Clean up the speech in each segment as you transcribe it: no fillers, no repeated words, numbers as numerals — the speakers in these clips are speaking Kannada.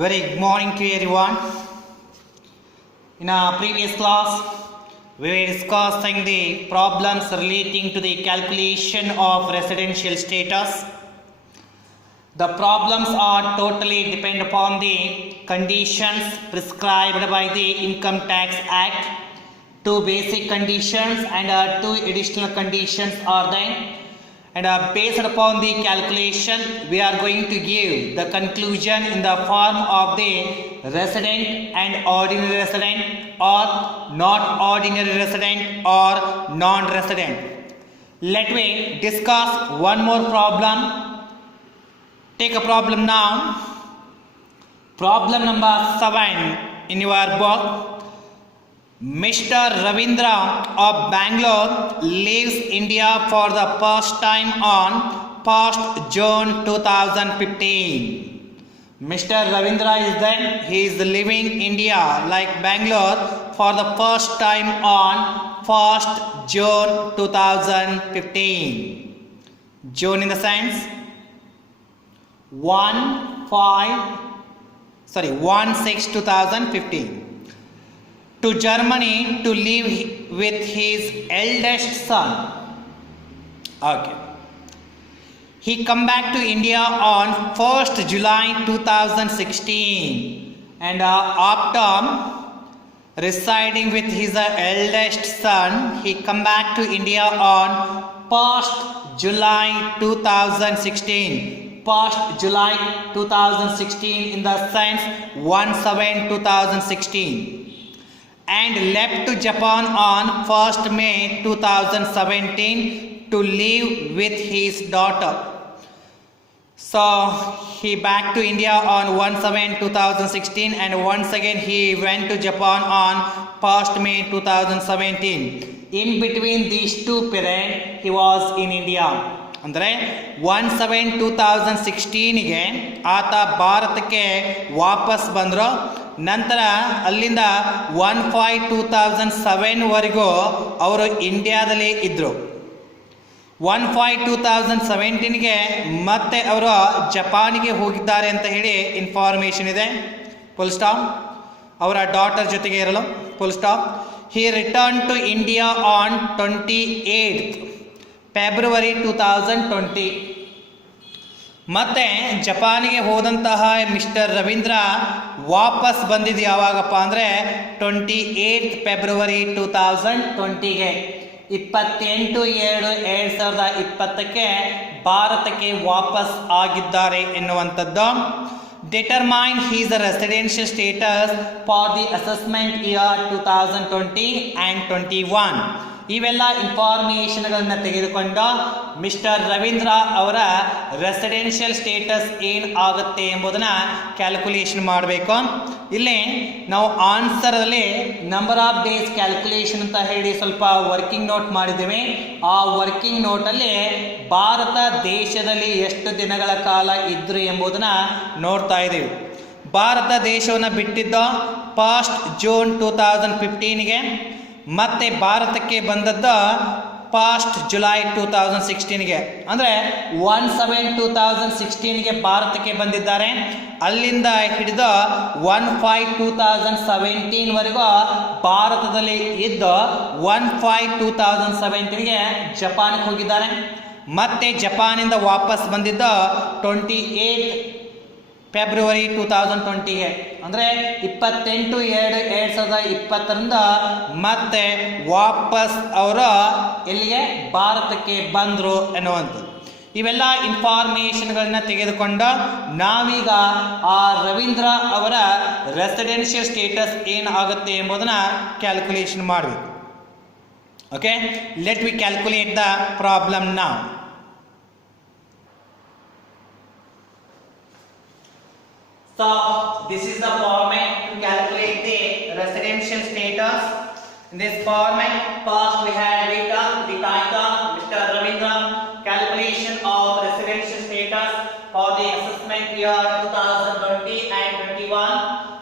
Very good morning to everyone. In our previous class, we were discussing the problems relating to the calculation of residential status. The problems are totally depend upon the conditions prescribed by the Income Tax Act. Two basic conditions and two additional conditions are there. And based upon the calculation, we are going to give the conclusion in the form of the resident and ordinary resident or not ordinary resident or non-resident. Let me discuss one more problem. Take a problem now. Problem number 7 in your book. Mr. Ravindra of Bangalore leaves India for the first time on 1st June 2015. Mr. Ravindra is then, he is leaving India like Bangalore for the first time on 1st June 2015. June in the sense 1/6/2015. To Germany to live with his eldest son. Okay. He come back to India on 1st July 2016 and after residing with his eldest son, he come back to India on 1st July 2016. 1st July 2016 in the sense 1/7/2016. And left to Japan on 1st May 2017 to live with his daughter. So he back to India on 1/7/2016 and once again he went to Japan on 1st May 2017. In between these two periods he was in India. ಅಂದರೆ 1/7/2016ಗೆ ಆತ ಭಾರತಕ್ಕೆ ವಾಪಸ್ ಬಂದರು. ನಂತರ ಅಲ್ಲಿಂದ 1/5/2007ವರೆಗೂ ಅವರು ಇಂಡಿಯಾದಲ್ಲಿ ಇದ್ದರು. 1/5/2017ಗೆ ಮತ್ತೆ ಅವರು ಜಪಾನಿಗೆ ಹೋಗಿದ್ದಾರೆ ಅಂತ ಹೇಳಿ ಇನ್ಫಾರ್ಮೇಷನ್ ಇದೆ. Full stop. ಅವರ ಡಾಟರ್ ಜೊತೆಗೆ ಇರಲು full stop. He return to India on 28th February 2020. ಮತ್ತೆ ಜಪಾನಿಗೆ ಹೋದಂತಹ ಮಿಸ್ಟರ್ ರವೀಂದ್ರ ವಾಪಸ್ ಬಂದಿದ್ದು ಯಾವಾಗಪ್ಪ ಅಂದರೆ 28th February 2020ಗೆ 28/2/2020ಕ್ಕೆ ಭಾರತಕ್ಕೆ ವಾಪಸ್ ಆಗಿದ್ದಾರೆ ಎನ್ನುವಂಥದ್ದು. Determine his residential status for the assessment year 2020 and 21. ಇವೆಲ್ಲ ಇನ್ಫಾರ್ಮೇಷನ್ಗಳನ್ನು ತೆಗೆದುಕೊಂಡು ಮಿಸ್ಟರ್ ರವೀಂದ್ರ ಅವರ ರೆಸಿಡೆನ್ಷಿಯಲ್ ಸ್ಟೇಟಸ್ ಏನು ಆಗುತ್ತೆ ಎಂಬುದನ್ನು ಕ್ಯಾಲ್ಕುಲೇಷನ್ ಮಾಡಬೇಕು. ಇಲ್ಲಿ ನಾವು ಆನ್ಸರಲ್ಲಿ ನಂಬರ್ ಆಫ್ ಡೇಸ್ ಕ್ಯಾಲ್ಕುಲೇಷನ್ ಅಂತ ಹೇಳಿ ಸ್ವಲ್ಪ ವರ್ಕಿಂಗ್ ನೋಟ್ ಮಾಡಿದ್ದೇವೆ. ಆ ವರ್ಕಿಂಗ್ ನೋಟಲ್ಲಿ ಭಾರತ ದೇಶದಲ್ಲಿ ಎಷ್ಟು ದಿನಗಳ ಕಾಲ ಇದ್ರು ಎಂಬುದನ್ನು ನೋಡ್ತಾ ಇದ್ದೀವಿ. ಭಾರತ ದೇಶವನ್ನು ಬಿಟ್ಟಿದ್ದು 1st June 2015ಗೆ ಮತ್ತೆ ಭಾರತಕ್ಕೆ ಬಂದದ್ದು 1st July 2016ಗೆ. ಅಂದರೆ 1/7/2016ಗೆ ಭಾರತಕ್ಕೆ ಬಂದಿದ್ದಾರೆ. ಅಲ್ಲಿಂದ ಹಿಡಿದು 1/5/2017ವರೆಗೂ ಭಾರತದಲ್ಲಿ ಇದ್ದು 1/5/2017ಗೆ ಜಪಾನ್ಗೆ ಹೋಗಿದ್ದಾರೆ. ಮತ್ತೆ ಜಪಾನಿಂದ ವಾಪಸ್ ಬಂದಿದ್ದು 28th February 2020ಗೆ. ಅಂದರೆ 28/2/2020ರಿಂದ ಮತ್ತೆ ವಾಪಸ್ ಅವರು ಎಲ್ಲಿಗೆ ಭಾರತಕ್ಕೆ ಬಂದರು ಎನ್ನುವಂಥದ್ದು. ಇವೆಲ್ಲ ಇನ್ಫಾರ್ಮೇಷನ್ಗಳನ್ನ ತೆಗೆದುಕೊಂಡು ನಾವೀಗ ಆ ರವೀಂದ್ರ ಅವರ ರೆಸಿಡೆನ್ಷಿಯಲ್ ಸ್ಟೇಟಸ್ ಏನಾಗುತ್ತೆ ಎಂಬುದನ್ನು ಕ್ಯಾಲ್ಕುಲೇಷನ್ ಮಾಡಬೇಕು. Okay, let we calculate the problem now. So this is the format to calculate the residential status. In this format, first we had written the title Mr. Ravindra calculation of residential status for the assessment year 2020 and 21.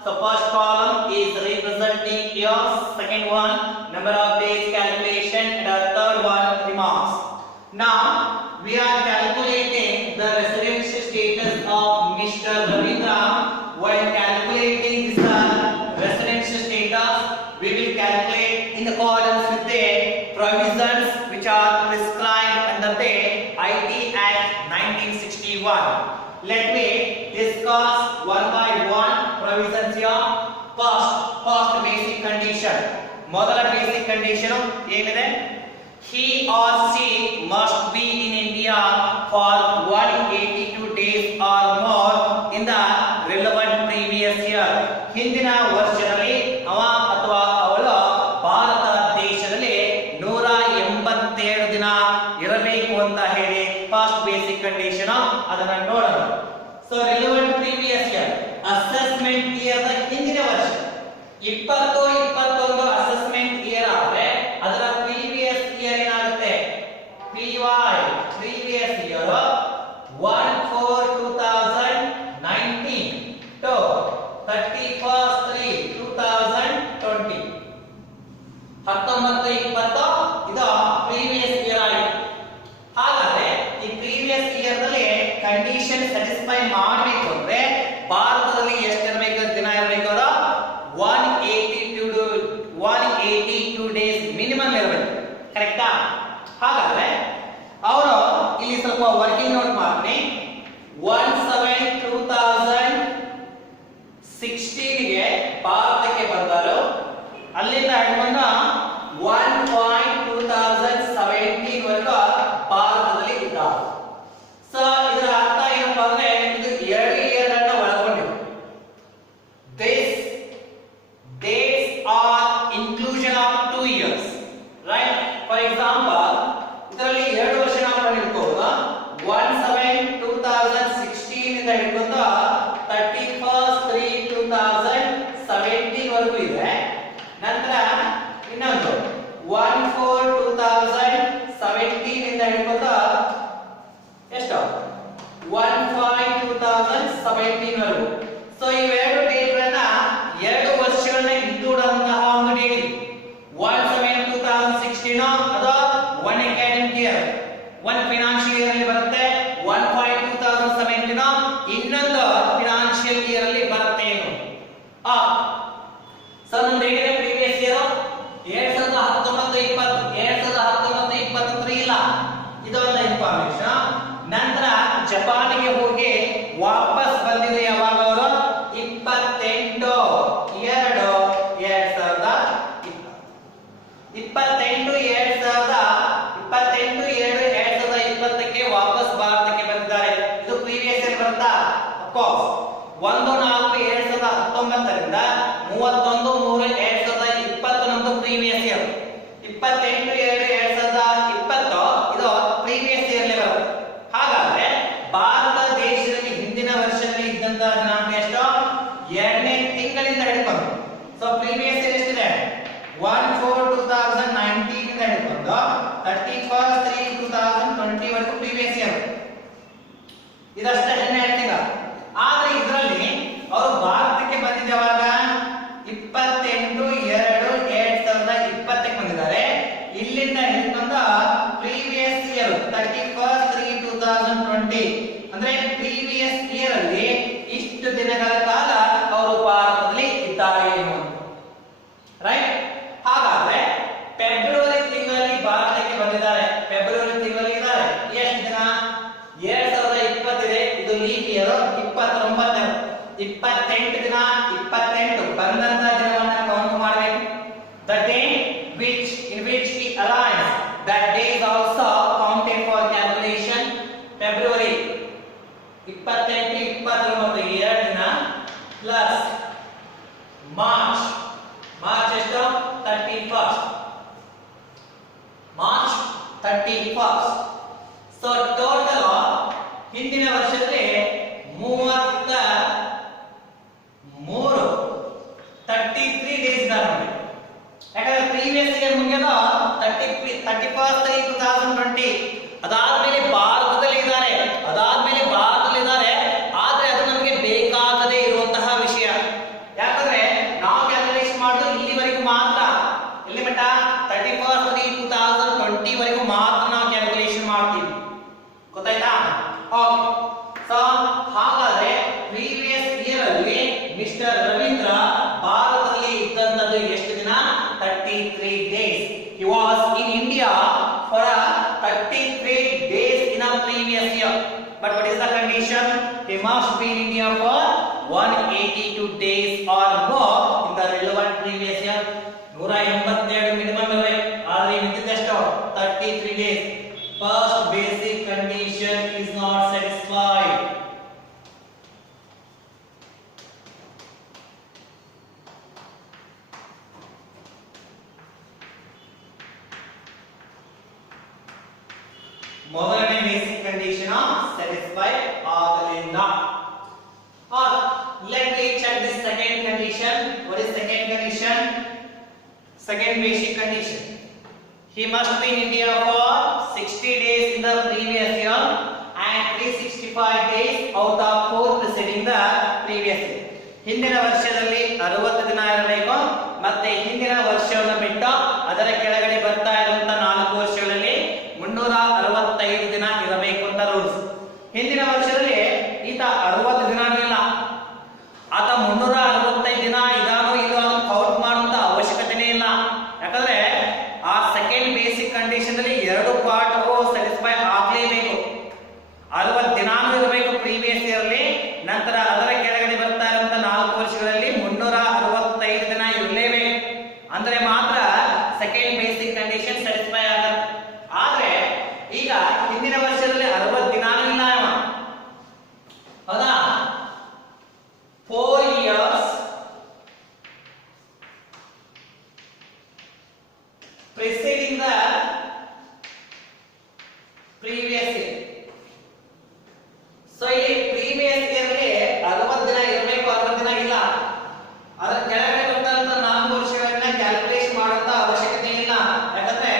So first column is representing years, second one number of days calculation, and the third one remarks. Now we are calculating the residential status of Mr. Ravindra. What while calculating this residential status, we will calculate in accordance with the provisions which are prescribed under the IT Act 1961. Let me discuss one by one provisions here. First basic condition. ಮೊದಲ basic condition ಏನಿದೆ? He or she must be in India for 182 days or more in the relevant previous year. ಹಿಂದಿನ ವರ್ಷದಲ್ಲಿ ಅವ ಅಥವಾ ಅವಳು ಭಾರತ ದೇಶದಲ್ಲಿ 187 ದಿನ ಇರಬೇಕು ಅಂತ ಹೇಳಿ ಫಸ್ಟ್ ಬೇಸಿಕ್ ಕಂಡೀಷನ್ ಅದನ್ನ ನೋಡೋಣ. So relevant previous year assessment year ಹಿಂದಿನ ವರ್ಷ 2021 ಅಸೆಸ್ಮೆಂಟ್ ಇಯರ್ ಆದ್ರೆ ಅದರ ಪ್ರೀವಿಯಸ್ ಇಯರ್ ಏನಾಗುತ್ತೆ? PY ಪ್ರೀವಿಯಸ್ ಇಯರ್ 1/4/2019 to 31/3/2020 19-20 ಇದು ಪ್ರೀವಿಯಸ್ ಇಯರ್ ಆಗಿದೆ. ಹಾಗಾದ್ರೆ ಈ ಪ್ರೀವಿಯಸ್ ಇಯರ್ ನಲ್ಲಿ ಕಂಡೀಷನ್ ಸ್ಯಾಟಿಸ್ಫೈ ಮಾಡಬೇಕು ಅಂದ್ರೆ ಭಾರತದಲ್ಲಿ ಎಷ್ಟು ಇರಬೇಕು ದಿನ ಇರಬೇಕು? ಅದು 182 ಡೇಸ್ ಮಿನಿಮಮ್ ಇರಬೇಕು. ಕರೆಕ್ಟಾ? ಹಾಗಾದ್ರೆ ಅವರು ಇಲ್ಲಿ ಸ್ವಲ್ಪ ವರ್ಕಿಂಗ್ ನೋಟ್ ಮಾಡ್ತೀನಿ. 1/7/2016 ಗೆ ಭಾರತಕ್ಕೆ ಬಂದರು. ಅಲ್ಲಿಂದ ಹಿಡಿದು 1/2017 ವರೆಗೂ ಭಾರತದಲ್ಲಿ ಇದ್ದಾರೆ. ಸೊ ಇದರ ಅರ್ಥ ಏನಪ್ಪಾ ಅಂದ್ರೆ ಇದು 2 ಇಯರ್ ಅನ್ನು ಒಳಗೊಂಡಿದೆ. This dates are inclusion of 2 years, right? For example, ಇದರಲ್ಲಿ 2 ವರ್ಷ ನಾವು ಕಂಡುಹಿಡಿಯಬಹುದು. 1/7/2016 ಇಂದ ಹಿಡಿದು 31/3/2017 ವರೆಗೂ ಇದೆ. ನಂತರ ಇನ್ನೊಂದು 1/4/2017 ಇಂದ ಹಿಡಿದು ಎಷ್ಟು? 1/5/2017 ವರೆಗೂ. ಸೊ ಇವೆರಡು ಡೇಟ್ಗಳನ್ನ 2 ವರ್ಷಗಳನ್ನ ಇನ್ಕ್ಲೂಡ್ ಆದಂತಹ ಒಂದು ಡೇಟ್. 1/7/2016 ಅದು 1 ಅಕಾಡೆಮಿಕ್ ಇಯರ್, 1 ಫೈನಾನ್ಷಿಯಲ್ ಇಯರ್ ಅಲ್ಲಿ ಬರುತ್ತೆ. 1/5/2017 ಇನ್ನೊಂದು ಫೈನಾನ್ಷಿಯಲ್ ಇಯರ್ ಅಲ್ಲಿ ಬರುತ್ತೆ. ಏನು ಸೊ ನಮ್ದು ಹೇಗಿದೆ ಪ್ರೀವಿಯಸ್ ಇಯರ್ 2019-20 2019-20 ಇಲ್ಲ. ಇದೊಂದು ಇನ್ಫಾರ್ಮೇಶನ್. ನಂತರ ಜಪಾನಿಗೆ ಹೋಗಿ ವಾಪಸ್ ಬಂದಿದೆ ಯಾವಾಗ? ಅವರು 28/2/2020ಕ್ಕೆ ವಾಪಸ್ ಭಾರತಕ್ಕೆ ಬಂದಿದ್ದಾರೆ. ಇದು ಪ್ರೀವಿಯಸ್ ಇಯರ್ ಬರುತ್ತಾ? ಅಫ್ಕೋರ್ಸ್ 1/4/2019 31/3/2020 ನಮ್ದು ಪ್ರೀವಿಯಸ್ ಇಯರ್. 28/2/2020 ಇದು ಪ್ರೀವಿಯಸ್ ಇಯರ್ ಅಲ್ಲಿ ಬರುತ್ತೆ. ಹಾಗಾದ್ರೆ ಭಾರತ ದೇಶದಲ್ಲಿ ಹಿಂದಿನ ವರ್ಷದಲ್ಲಿ ಇದ್ದಂತ ದಿನಾಂಕ ಎಷ್ಟು? 2ನೇ ತಿಂಗಳಿಂದ ಹಿಡಿಕೊಂಡು. ಸೊ ಪ್ರೀವಿಯಸ್ ಇಯರ್ ಎಷ್ಟಿದೆ? 1/4/2019 ಇಂದ ಹಿಡಿಕೊಂಡು 31/3/2020 ವರೆಗೂ ಪ್ರೀವಿಯಸ್ ಇಯರ್. ಇದಷ್ಟೇ 12 ತಿಂಗಳು. ಆದ್ರೆ ಇದರಲ್ಲಿ ಅವರು ಭಾರತಕ್ಕೆ ಬಂದಿದ್ದವಾಗ 28/2/2020ಕ್ಕೆ ಬಂದಿದ್ದಾರೆ. ಇಲ್ಲಿಂದ ಹಿಡಿಕೊಂಡು ಪ್ರೀವಿಯಸ್ ಇಯರ್ 31/3/2020 ಅಂದ್ರೆ ಪ್ರೀವಿಯಸ್ ಇಯರ್ ಅಲ್ಲಿ ಇಷ್ಟು ದಿನಗಳ ಕಾಲ ಅವರು ಭಾರತದಲ್ಲಿ ಇದ್ದಾರೆ ಎನ್ನುವುದು. ರೈಟ್? ಹಾಗಾದ್ರೆ ಫೆಬ್ರವರಿ ತಿಂಗಳಲ್ಲಿ ಭಾರತಕ್ಕೆ ಬಂದಿದ್ದಾರೆ. ಫೆಬ್ರವರಿ ತಿಂಗಳಲ್ಲಿ ಇದ್ದಾರೆ. ಎಷ್ಟು ದಿನ? 2020 ಇದೆ. ಇದು ಲೀಪ್ ಇಯರ್. 29 28 ದಿನ. 28 ಬಂದಂತ ದಿನವನ್ನ ಕೌಂಟ್ ಮಾಡಬೇಕು. The day in which he arrives, that day is also counted for calculation. February 28 29 2 ದಿನ ಪ್ಲಸ್ ಮಾರ್ಚ್ ಎಷ್ಟು? 31st March 31st. So total ಹಿಂದಿನ ವರ್ಷದಲ್ಲಿ 33 ಡೇಸ್ ಇದ್ದಾರೆ. ಯಾಕಂದ್ರೆ ಪ್ರೀವಿಯಸ್ ಇಯರ್ ಮುಗಿಯೋದು 31/3/2020. ಅದಾದ್ಮೇಲೆ ಭಾರತದಲ್ಲಿ ಇದ್ದಾರೆ. ಆದ್ರೆ ಅದು ನಮಗೆ ಬೇಕಾಗದೇ ಇರುವಂತಹ ವಿಷಯ. ಯಾಕಂದ್ರೆ ನಾವು ಕ್ಯಾಲ್ಕುಲೇಷನ್ ಮಾಡೋದು ಇಲ್ಲಿವರೆಗೂ ಮಾತ್ರ. ಎಲ್ಲಿ ಮಟ್ಟ? 31/3/2020 ವರೆಗೂ ಮಾತ್ರ ನಾವು ಕ್ಯಾಲ್ಕುಲೇಷನ್ ಮಾಡ್ತೀವಿ. ಗೊತ್ತಾಯ್ತಾ? ಸೊ ವರ್ಷಗಳಲ್ಲಿ ಮಿಸ್ಟರ್ ರವೀಂದ್ರ ಭಾರತದಲ್ಲಿ ಇದ್ದಂತದ್ದು ಎಷ್ಟು ದಿನ? 33 days. He was in India for 33 days in a previous year. But what is the condition? He must be in India for 182 days or more in the relevant previous year. 182 minimum ಇರಬೇಕು. ಆದರೆ ಇದ್ದಿದ್ದೆಷ್ಟು? 33 days. First basic condition is not satisfied. ಮೊದಲನೇ ಬೇಸಿಕ್ ಕಂಡೀಷನ್ ಸ್ಯಾಟಿಸ್ಫೈ ಆಗಲಿಲ್ಲ. Or let me check this second condition. What is second condition? Second basic condition. He must be in India for 60 days in the previous year and 365 days out of 4 preceding the previous year. ಹಿಂದಿನ ವರ್ಷದಲ್ಲಿ 60 ದಿನ ಇರಬೇಕು ಮತ್ತೆ ಹಿಂದಿನ ವರ್ಷವನ್ನು ಬಿಟ್ಟು ಅದರ ಕೆಳಗಡೆ ಬರ್ತಾ ಇರುವಂತ 4 ವರ್ಷಗಳಲ್ಲಿ 365 ದಿನ ಇರಬೇಕು ಅಂತ ರೂಲ್ಸ್. ಹಿಂದಿನ ವರ್ಷದಲ್ಲಿ ಈತ 60 ದಿನಾನೂ ಇಲ್ಲ, ಆತ 365 ದಿನ ಇದಾನೋ ಇದು ಅದನ್ನು ಕೌಂಟ್ ಮಾಡುವಂತ ಅವಶ್ಯಕತೆನೇ ಇಲ್ಲ. ಯಾಕಂದ್ರೆ ಆ ಸೆಕೆಂಡ್ ಬೇಸಿಕ್ ಕಂಡೀಷನ್ ಅಲ್ಲಿ 2 ಪಾರ್ಟ್ ಸ್ಯಾಟಿಸ್ಫೈ ಆಗಲೇಬೇಕು. 60 ದಿನಾನೂ ಇರಬೇಕು ಪ್ರೀವಿಯಸ್ ಇಯರ್ ಅಲ್ಲಿ, ನಂತರ ಅದರ ಕೆಳಗಡೆ ಬರ್ತಾ ಇರುವಂತ 4 ವರ್ಷಗಳಲ್ಲಿ 365 ದಿನ ಇರಲೇಬೇಕು. ಅಂದ್ರೆ ಮಾತ್ರ ಸೆಕೆಂಡ್ ಬೇಸಿಕ್ ಕಂಡೀಷನ್ ಸ್ಯಾಟಿಸ್ಫೈ ಆಗುತ್ತೆ. ಆದ್ರೆ ಈಗ ಹಿಂದಿನ ವರ್ಷದಲ್ಲಿ 60 ದಿನಾನೂ ಇಲ್ಲ ಅವ, ಹೌದಾ? 4 years preceding the previous year. So ಈ previous year ಗೆ 60 ದಿನ ಇರಬೇಕು, 60 ದಿನ ಇಲ್ಲ. ಅದರ ಕೆಳಗಡೆ ಬರ್ತಾರಂತ 4 ವರ್ಷಗಳನ್ನ ಕ್ಯಾಲ್ಕುಲೇಷನ್ ಮಾಡುವಂತ ಅವಶ್ಯಕತೆ ಇಲ್ಲ. ಯಾಕಂದ್ರೆ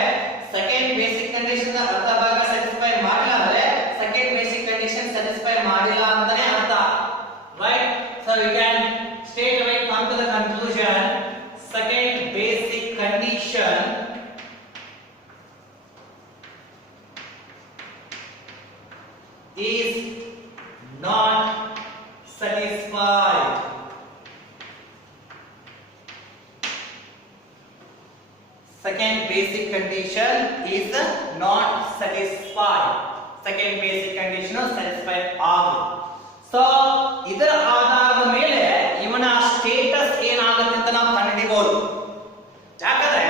ಸೆಕೆಂಡ್ ಬೇಸಿಕ್ ಕಂಡೀಷನ್ ಅರ್ಧ ಭಾಗ ಸ್ಯಾಟಿಸ್ಫೈ ಮಾಡಿಲ್ಲ ಅಂದ್ರೆ ಸೆಕೆಂಡ್ ಬೇಸಿಕ್ ಕಂಡೀಷನ್ ಸ್ಯಾಟಿಸ್ಫೈ ಮಾಡಿಲ್ಲ ಅಂತಾನೆ ಅರ್ಥ, right? So we can straight away come to the conclusion second basic condition is not satisfied. Second basic condition is not satisfied. Second basic condition satisfy ಆಗಲಿ. ಸೊ ಇದರ ಆಧಾರದ ಮೇಲೆ ಇವನ ಸ್ಟೇಟಸ್ ಏನಾಗುತ್ತೆ ಅಂತ ನಾವು ಕಂಡುಹಿಡಿಯಬಹುದು. ಯಾಕಂದ್ರೆ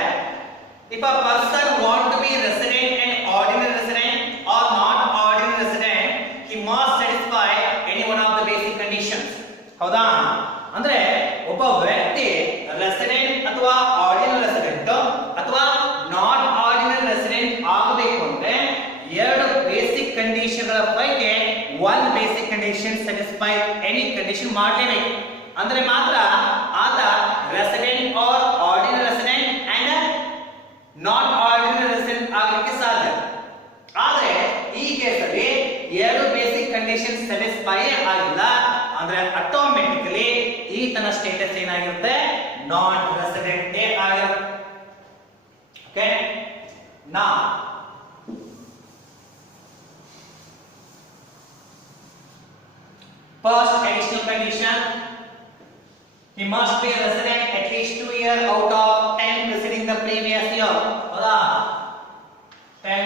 if a person want to be resident and ordinary resident or not ordinary resident, he must satisfy any one of the basic conditions. ಹೌದಾ? ಅಂದ್ರೆ ಒಬ್ಬ ವ್ಯಕ್ತಿ ರೆಸಿಡೆಂಟ್ ಅಥವಾ ಆರ್ಡಿನರಿ ರೆಸಿಡೆಂಟ್ ಅಥವಾ ನಾಟ್ ಆರ್ಡಿನರಿ ರೆಸಿಡೆಂಟ್ ಆಗಬೇಕು ಅಂದ್ರೆ 2 ಬೇಸಿಕ್ ಕಂಡೀಷನ್ ಗಳ ಪೈಕಿ 1 basic condition satisfy any condition ಮಾಡಲೇಬೇಕು. ಅಂದ್ರೆ ಮಾತ್ರ ಆತ resident or ordinary resident and not ordinary resident ಆಗಲಿಕ್ಕೆ ಸಾಧ್ಯ. ಆದ್ರೆ ಈ ಕೇಸಲ್ಲಿ 2 ಬೇಸಿಕ್ ಕಂಡೀಷನ್ ಸ್ಯಾಟಿಸ್ಫೈ ಆಗಿಲ್ಲ ಅಂದ್ರೆ ಆಟೋಮೆಟಿಕಲಿ ಈತನ ಸ್ಟೇಟಸ್ ಏನಾಗಿರುತ್ತೆ? ನಾಟ್ ರೆಸಿಡೆಂಟ್ ಆಗಿರುತ್ತೆ. ಓಕೆ, ನಾ first additional condition, he must be a resident at least 2 years out of 10 preceding the previous year. ಹೌದಾ? 10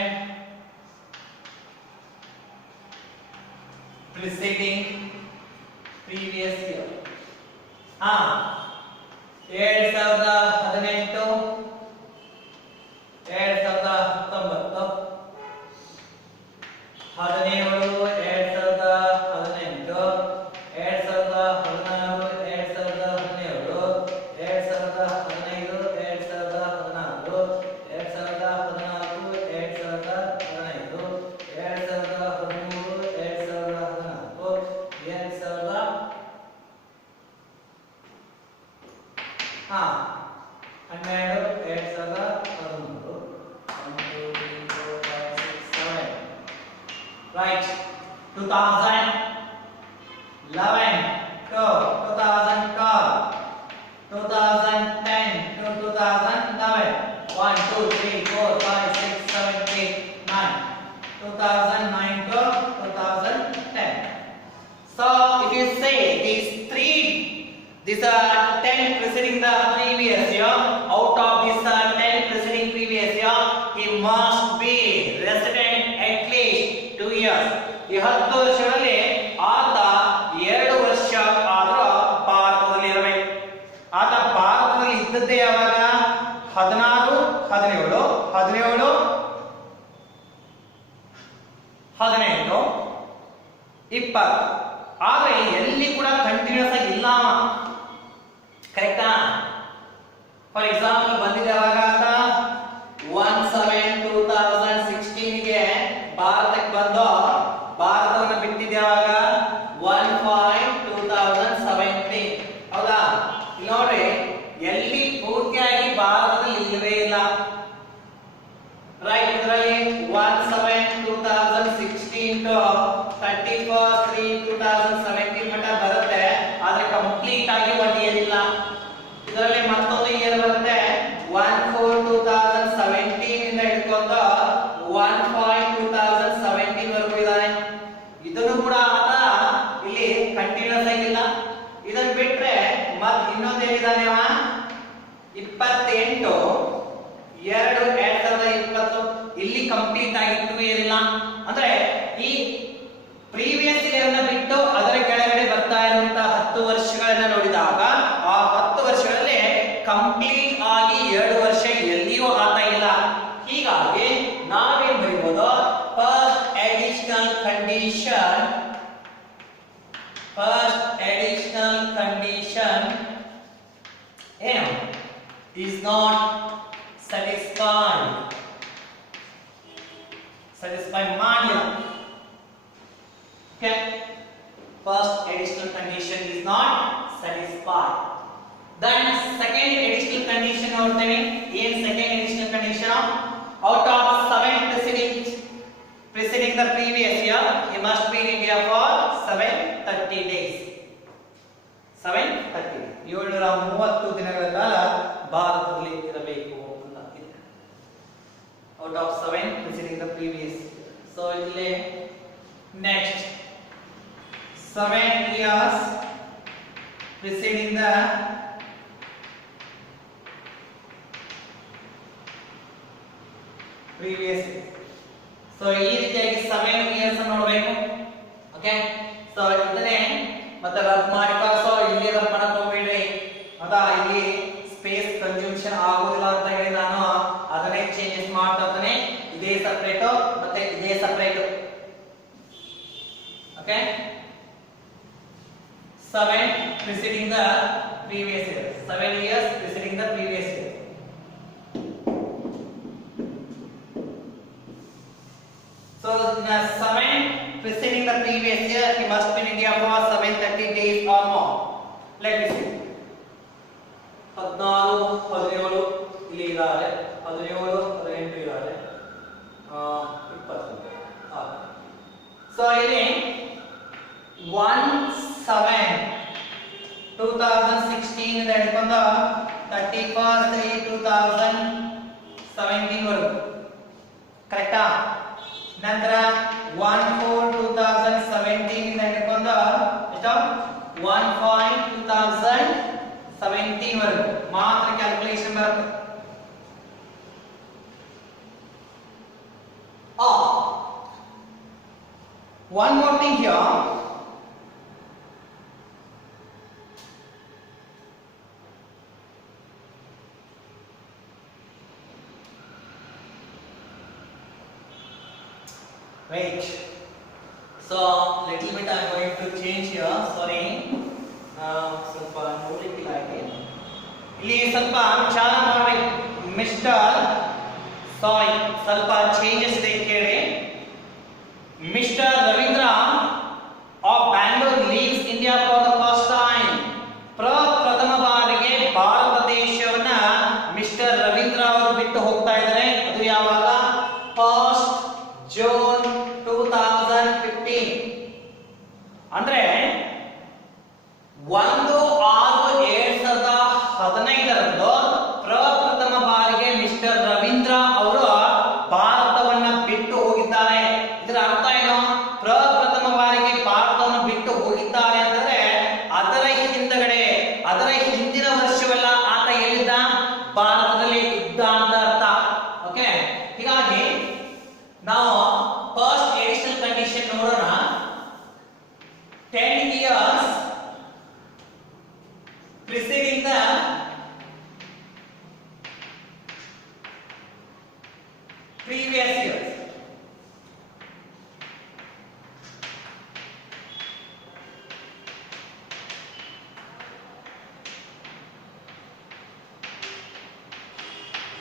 preceding previous year. 2018 Right. 2011 to 2012, 2010 to 2011, 1, 2, 3, 4, 5, 6, 7, 8, 9, 2009 to 2010. So if you say these 3 These are 10 preceding the previous year. Out of these 10 preceding previous year, he must be resident at least 2 years. ಈ 10 ವರ್ಷಗಳಲ್ಲಿ ಆತ 2 ವರ್ಷ ಆದರೂ ಭಾರತದಲ್ಲಿ ಇರಬೇಕು. ಆತ ಭಾರತದಲ್ಲಿ ಇದ್ದದ್ದೇ ಯಾವಾಗ? 16, 17, 17, 18, 20. ಆದ್ರೆ ಎಲ್ಲಿ ಕೂಡ ಕಂಟಿನ್ಯೂಸ್ ಆಗಿ ಇಲ್ಲ. ಕರೆಕ್ಟಾ? ಫಾರ್ ಎಕ್ಸಾಂಪಲ್ ಬಂದಿದೆ ಯಾವಾಗ ಆತ 1/7/2016 ಗೆ ಭಾರತಕ್ಕೆ ಬಂದು ಭಾರತವನ್ನು ಬಿಟ್ಟಿದೆ ಯಾವಾಗ? 1/5/2017. ಹೌದಾ? ಇಲ್ಲಿ ನೋಡ್ರಿ, ಎಲ್ಲಿ ಪೂರ್ತಿಯಾಗಿ ಭಾರತದಲ್ಲಿ ಇಲ್ಲವೇ ಇಲ್ಲ. ರೈಟ್, ಇದರಲ್ಲಿ 1/7/2016 to 31/3/2017 ಮಟ್ಟ ಬರುತ್ತೆ. ಆದ್ರೆ ಕಂಪ್ಲೀಟ್ ಆಗಿ 1 ಇಯರ್ ಇಲ್ಲ. ಇದರಲ್ಲಿ ಮತ್ತೊಂದು ಇಯರ್ ಬರುತ್ತೆ 1/4/2017 ಇಂದ ಹಿಡ್ಕೊಂಡು 1/5/2017 ವರೆಗೂ ಇದಾನೆ. ಇದನ್ನು ಕೂಡ ಆತ ಇಲ್ಲಿ ಕಂಟಿನ್ಯೂಸ್ ಆಗಿಲ್ಲ. ಇದನ್ನ ಬಿಟ್ರೆ ಮತ್ತೆ ಇನ್ನೊಂದು ಏನಿದಾನೆ ಅವ 28/2/2020 ಇಲ್ಲಿ ಕಂಪ್ಲೀಟ್ ಆಗಿ 2 ಇಯರ್ ಇಲ್ಲ. ಅಂದ್ರೆ ಈ ಪ್ರೀವಿಯಸ್ ಇಯರ್ ಅನ್ನ ಬಿಟ್ಟು ಅದರ ಕೆಳಗಡೆ ಬರ್ತಾ ಇರುವಂತಹ 10 ವರ್ಷಗಳನ್ನ ನೋಡಿದಾಗ ಆ 10 ವರ್ಷಗಳಲ್ಲಿ ಕಂಪ್ಲೀಟ್ ಆಗಿ 2 ವರ್ಷ ಎಲ್ಲಿಯೂ ಆತ ಇಲ್ಲ. ಹೀಗಾಗಿ ನಾವೇನ್ ಬರೀಬಹುದು? ಫಸ್ಟ್ ಅಡಿಷನಲ್ ಕಂಡೀಷನ್ ಏನು? is not satisfied ಮಾಡಿಲ್ಲ. Okay, first additional condition is not satisfied. Then second additional condition ನೋಡ್ತೇವೆ. ಏನ್ second additional condition? Out of 7 preceding the previous year, he must be in India for 730 days. 730 730 ದಿನಗಳ ಕಾಲ ಭಾರತದಲ್ಲಿ ಇರಬೇಕು ಅಂತ ಇದೆ. Out of 7 preceding the previous year. So ಇಲ್ಲಿ next 7 years preceding the previous year. So ಈ ರೀತಿಯಾಗಿ 7 years ಅನ್ನು ನೋಡಬೇಕು. ಓಕೆ, ಸೊ ಇದನ್ನೇ ಮತ್ತೆ ರಬ್ ಮಾಡಿಕೋ. ಸೊ ಇಲ್ಲಿ ರಬ್ ಮಾಡಕ್ ಹೋಗ್ಬೇಡ್ರಿ. ಹೌದಾ? ಇಲ್ಲಿ ಸ್ಪೇಸ್ ಕನ್ಸ್ಯೂಮ್ಷನ್ ಆಗೋದಿಲ್ಲ ಅಂತ ಹೇಳಿ ನಾನು ಅದನ್ನೇ ಚೇಂಜಸ್ ಮಾಡ್ತಾ ಇದ್ದೇನೆ. ಇದೇ ಸಪರೇಟ್ ಮತ್ತೆ ಇದೇ separate. Okay, 7 preceding the previous year. 7 years preceding the previous year. So in 7 preceding the previous year, he must be in India for 730 days or more. Let me see. 14, 17 ಇಲ್ಲಿ ಇದ್ದಾರೆ, 17, 18 ಇದ್ದಾರೆ, 20. ಸೊ ಇಲ್ಲಿ 1/7/2016 ಇಂದ ಹಿಡ್ಕೊಂಡು 31/3/2017 ವರೆಗೂ. ಕರೆಕ್ಟಾ? ನಂತರ 1/4/2017 ಇಂದ ಹಿಡ್ಕೊಂಡು ಎಷ್ಟು? 1/5/2017 ವರೆಗೂ ಮಾತ್ರ ಕ್ಯಾಲ್ಕುಲೇಷನ್ ಬರುತ್ತೆ. One more thing here. Wait. So little bit I am going to change here. Sorry. ಸ್ವಲ್ಪ ನೋಡ್ಲಿಕ್ಕಿಲ್ಲ ಹಾಗೆ. ಇಲ್ಲಿ ಸ್ವಲ್ಪ ವಿಚಾರ ಮಾಡಬೇಕು. ಮಿಸ್ಟರ್ ಸಾರಿ, ಸ್ವಲ್ಪ ಚೇಂಜಸ್ ಇದೆ ಕೇಳಿ. Mr. Ravindra of Bangalore leaves India for the first time. ಪ್ರಥಮ ಬಾರಿಗೆ ಭಾರತ ದೇಶವನ್ನ ಮಿಸ್ಟರ್ ರವೀಂದ್ರ ಅವರು ಬಿಟ್ಟು ಹೋಗ್ತಾ ಇದ್ದಾರೆ. ಅದು ಯಾವಾಗ? 1st June 2015. ಅಂದ್ರೆ 1/6/2015 ಪ್ರಪ್ರಥಮ ಬಾರಿಗೆ ಮಿಸ್ಟರ್ ರವೀಂದ್ರ ಅವರು ಭಾರತವನ್ನ ಬಿಟ್ಟು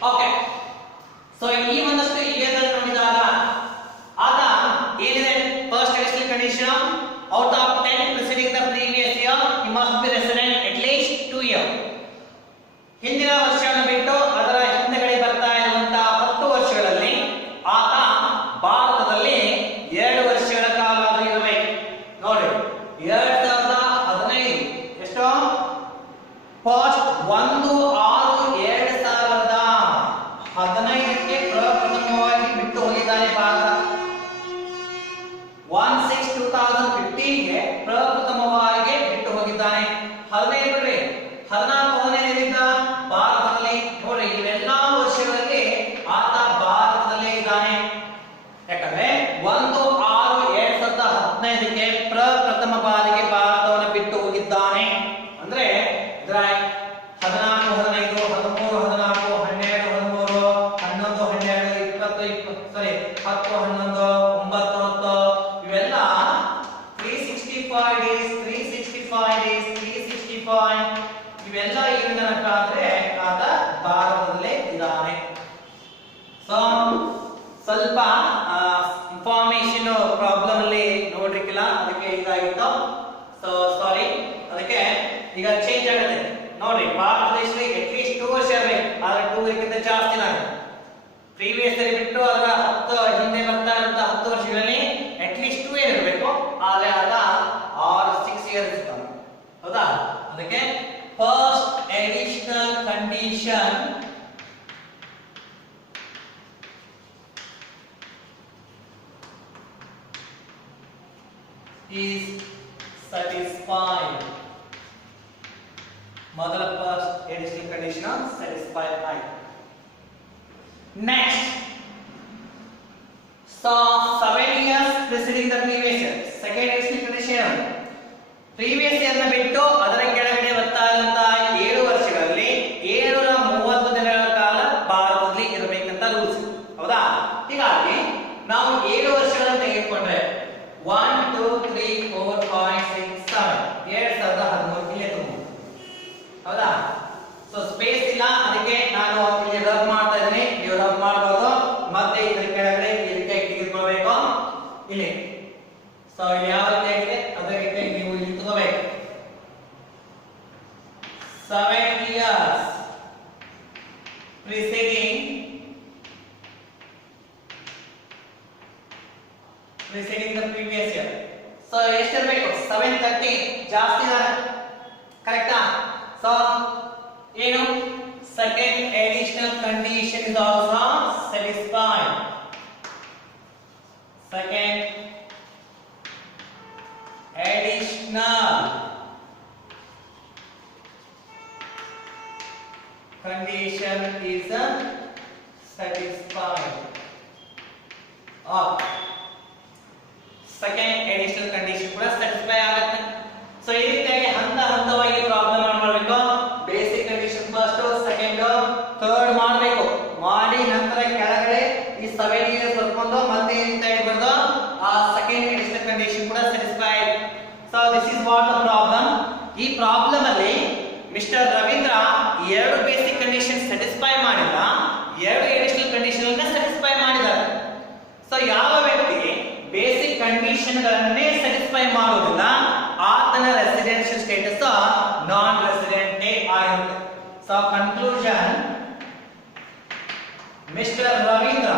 ಓಕೆ, ಸೊ ಈ ಒಂದಷ್ಟು ಇವೆಗಳನ್ನು ನೋಡಿದಾಗ ಆಗ ಏನಿದೆ first additional condition out of 10 preceding the previous year he must be resident at least 2 years. ಹಿಂದಿನ ವರ್ಷವನ್ನು ಬಿಟ್ಟು ಅದರ ಹಿಂದೆಗಡೆ ಬರ್ತಾ ಇರುವಂತಹ 10 ವರ್ಷಗಳಲ್ಲಿ ಆತ ಭಾರತದಲ್ಲಿ 2 ವರ್ಷಗಳ ಕಾಲ ಇರಬೇಕು. ನೋಡಿ 2015 ಎಷ್ಟು ಫಸ್ಟ್ 1/6/2015ಕ್ಕೆ ಪ್ರಪ್ರಥಮವಾಗಿ ಬಿಟ್ಟು ಹೋಗಿದ್ದಾನೆ ಭಾರತ. 1/6/2015ಗೆ ಪ್ರಪ್ರಥಮವಾಗಿ ಬಿಟ್ಟು ಹೋಗಿದ್ದಾನೆ. 15 ಬಿಡ್ರಿ 14ನೇದಿದ್ದ ಭಾರತದಲ್ಲಿ. ನೋಡಿ ಇವೆಲ್ಲಾ ವರ್ಷಗಳಲ್ಲಿ ಆತ ಭಾರತದಲ್ಲೇ ಇದ್ದಾನೆ. ಯಾಕಂದ್ರೆ 1/6/2015ಕ್ಕೆ ಪ್ರಪ್ರಥಮ ಬಾರಿಗೆ ಭಾರತವನ್ನು ಬಿಟ್ಟು ಹೋಗಿದ್ದಾನೆ. ಅಂದ್ರೆ ಇದರ 14, 15, 13, 14, 12, 13, 11, 12, 20, 10, 11, 9, 10 ಇವೆಲ್ಲ 365 days 365 ಇವೆಲ್ಲ ಏನಂತಾದ್ರೆ ಆತ ಭಾರತದಲ್ಲೇ ಇದ್ದಾನೆ. ಸೊ ಸ್ವಲ್ಪ ಇನ್ಫಾರ್ಮೇಶನ್ ಪ್ರಾಬ್ಲಮ್ ಅಲ್ಲಿ ನೋಡ್ರಿಕ್ಕಿಲ್ಲ, ಅದಕ್ಕೆ ಇದಾಗಿತ್ತು. ಸೊ ಸಾರಿ, ಅದಕ್ಕೆ ಈಗ ಚೇಂಜ್ ಆಗುತ್ತೆ. ನೋಡ್ರಿ ಭಾರತ ದೇಶದಲ್ಲಿ ಅಟ್ಲೀಸ್ಟ್ 2 ವರ್ಷ ಇರಬೇಕು, ಆದ್ರೆ 2 ವರ್ಷಕ್ಕಿಂತ ಜಾಸ್ತಿ ನಾನು ಪ್ರೀವಿಯಸ್ ಅಲ್ಲಿ ಬಿಟ್ಟು ಅದರ 10 ಹಿಂದೆ ಬರ್ತಾ ಇರುವಂತಹ 10 ವರ್ಷಗಳಲ್ಲಿ ಅಟ್ಲೀಸ್ಟ್ 2 ಇಯರ್ ಇರಬೇಕು, ಆದ್ರೆ ಆತ 6 years ಇರ್ತಾನೆ. ಹೌದಾ? ಅದಕ್ಕೆ first additional condition is satisfied. ಮೊದಲ ಫಸ್ಟ್ ಅಡಿಷನಲ್ ಕಂಡೀಷನ್ satisfied ಆಯ್ತು. Next, so 7 years preceding the previous year. Second additional condition previous year ನ ಬಿಟ್ಟು ಅದರ ಕೆಳಗಡೆ ಬರ್ತಾ ಇರುವಂತಹ 7 ವರ್ಷಗಳಲ್ಲಿ 730 ದಿನಗಳ ಕಾಲ ಭಾರತದಲ್ಲಿ ಇರಬೇಕಂತ ರೂಲ್ಸ್. ಹೌದಾ? ಹೀಗಾಗಿ ನಾವು 7 ವರ್ಷಗಳನ್ನು ತೆಗೆದುಕೊಂಡ್ರೆ 1 2 3 4 5 6 7 2013 ಇಲ್ಲೇ ತುಂಬ. ಹೌದಾ? ಸೊ ಸ್ಪೇಸ್ ಇಲ್ಲ, ಅದಕ್ಕೆ ನಾನು ಇಲ್ಲಿ ರಬ್ ಮಾಡ್ತಾ ಇದ್ದೀನಿ. ನೀವು ರಬ್ ಮಾಡಬಹುದು. ಮತ್ತೆ ಇದರ ಕೆಳಗಡೆ ಈ ರೀತಿಯಾಗಿ ತೆಗೆದುಕೊಳ್ಬೇಕು ಇಲ್ಲಿ. ಸೊ ಇಲ್ಲಿ ಯಾವ ರೀತಿಯಾಗಿದೆ ಅದೇ ರೀತಿಯಾಗಿ ನೀವು ಇಲ್ಲಿ ತಗೋಬೇಕು. 7 years preceding the previous year. So ಎಷ್ಟಿರಬೇಕು? 730 ಜಾಸ್ತಿ ಇದಾರೆ. ಕರೆಕ್ಟಾ? ಸೊ ಏನು second additional condition is also satisfied. Second additional condition is satisfied. Second additional condition ಕೂಡ satisfy ಆಗುತ್ತೆ. ಸೊ ಈ ರೀತಿಯಾಗಿ ಹಂತವಾಗಿ ಪ್ರಾಬ್ಲಮ್ ಮಾಡಬೇಕು. Basic condition first, second, third ಮಾಡಬೇಕು. ಮಾಡಿ ನಂತರ ಕೆಳಗಡೆ ಈ 7 years ಬರ್ಕೊಂಡು ಮತ್ತೆ ಈ ರೀತಿಯಾಗಿ ಬಂದು ಆ ಸೆಕೆಂಡ್ ಅಡಿಷನಲ್ ಕಂಡೀಷನ್ ಕೂಡ satisfied. So this is what the problem. ಈ ಪ್ರಾಬ್ಲಮ್ ಅಲ್ಲಿ mister Ravindra 2 basic condition satisfy ಮಾಡಿಲ್ಲ, 2 ಅಡಿಷನಲ್ ಕಂಡೀಷನ್ ಅನ್ನು ಸ್ಯಾಟಿಸ್ಫೈ ಮಾಡಿದ್ದಾರೆ. ಸೊ ಯಾವ ವ್ಯಕ್ತಿ ಬೇಸಿಕ್ ಕಂಡೀಷನ್ ಗಳನ್ನೇ ಸ್ಯಾಟಿಸ್ಫೈ ಮಾಡುವುದಿಲ್ಲ ಆತನ ರೆಸಿಡೆನ್ಷಿಯಲ್ ಸ್ಟೇಟಸ್ ನಾನ್ ರೆಸಿಡೆಂಟ್ ಆಗಿರುತ್ತೆ. So conclusion, mister Ravindra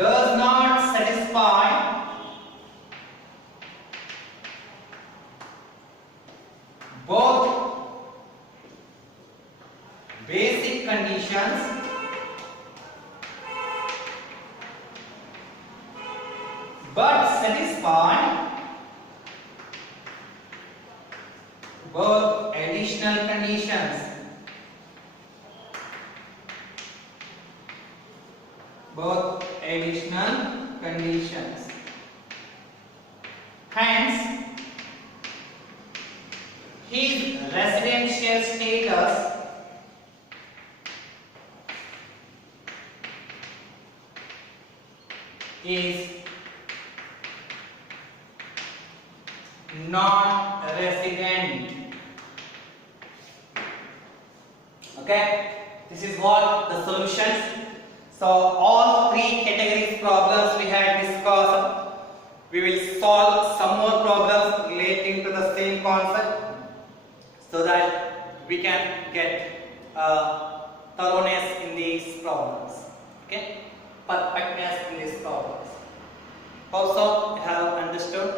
does not satisfy both basic conditions but satisfy both additional conditions. Both additional conditions. Hence, his residential status is non-resident. Okay, this is what the solutions. So all three categories problems we had discussed. We will solve some more problems relating to the same concept so that we can get thoroughness in these problems. Okay, perfectness in these problems. Also, you have understood.